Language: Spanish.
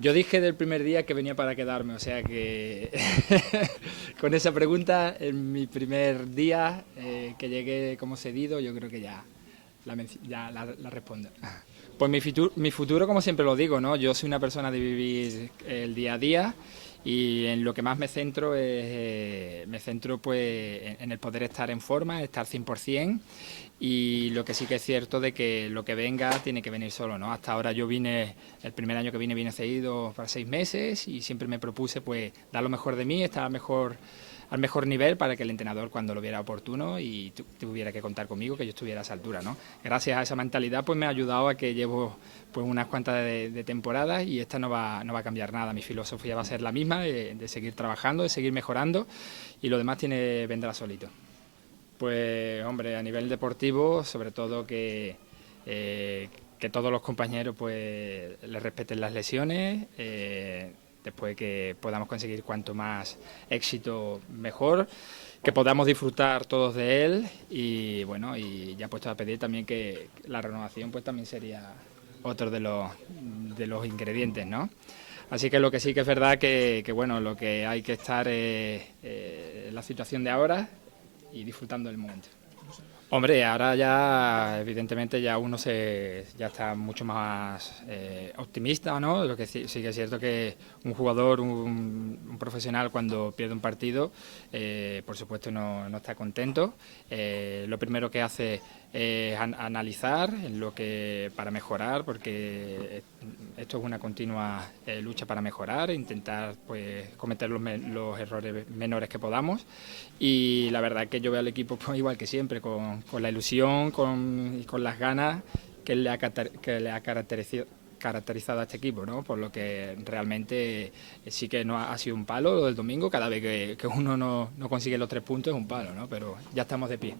Yo dije del primer día que venía para quedarme, o sea que con esa pregunta, en mi primer día que llegué como cedido, yo creo que ya la respondo. Pues mi futuro, como siempre lo digo, ¿no? Yo soy una persona de vivir el día a día y en lo que más me centro me centro pues en el poder estar en forma, estar 100%, y lo que sí que es cierto de que lo que venga tiene que venir solo, ¿no? Hasta ahora yo vine, el primer año que vine cedido para 6 meses y siempre me propuse pues dar lo mejor de mí, estar al mejor nivel para que el entrenador cuando lo viera oportuno y tuviera que contar conmigo, que yo estuviera a esa altura, ¿no? Gracias a esa mentalidad pues me ha ayudado a que llevo pues unas cuantas de temporadas y esta no va a cambiar nada. Mi filosofía va a ser la misma, de seguir trabajando, de seguir mejorando, y lo demás vendrá solito. Pues hombre, a nivel deportivo, sobre todo que todos los compañeros pues les respeten las lesiones, después que podamos conseguir cuanto más éxito mejor, que podamos disfrutar todos de él, y bueno, y ya puesto a pedir también que la renovación pues también sería otro de los ingredientes, ¿no? Así que lo que sí que es verdad que bueno, lo que hay que estar es la situación de ahora y disfrutando del momento. Hombre, ahora ya evidentemente ya uno ya está mucho más optimista, ¿no? Lo que sí que es cierto que un jugador, un profesional cuando pierde un partido, por supuesto no está contento. Lo primero que hace es analizar para mejorar, porque esto es una continua lucha para mejorar, intentar pues cometer los errores menores que podamos, y la verdad es que yo veo al equipo pues, igual que siempre, con la ilusión y con las ganas que le ha caracterizado a este equipo, ¿no? Por lo que realmente sí que no ha sido un palo lo del domingo. Cada vez que uno no consigue los 3 puntos es un palo, ¿no? Pero ya estamos de pie.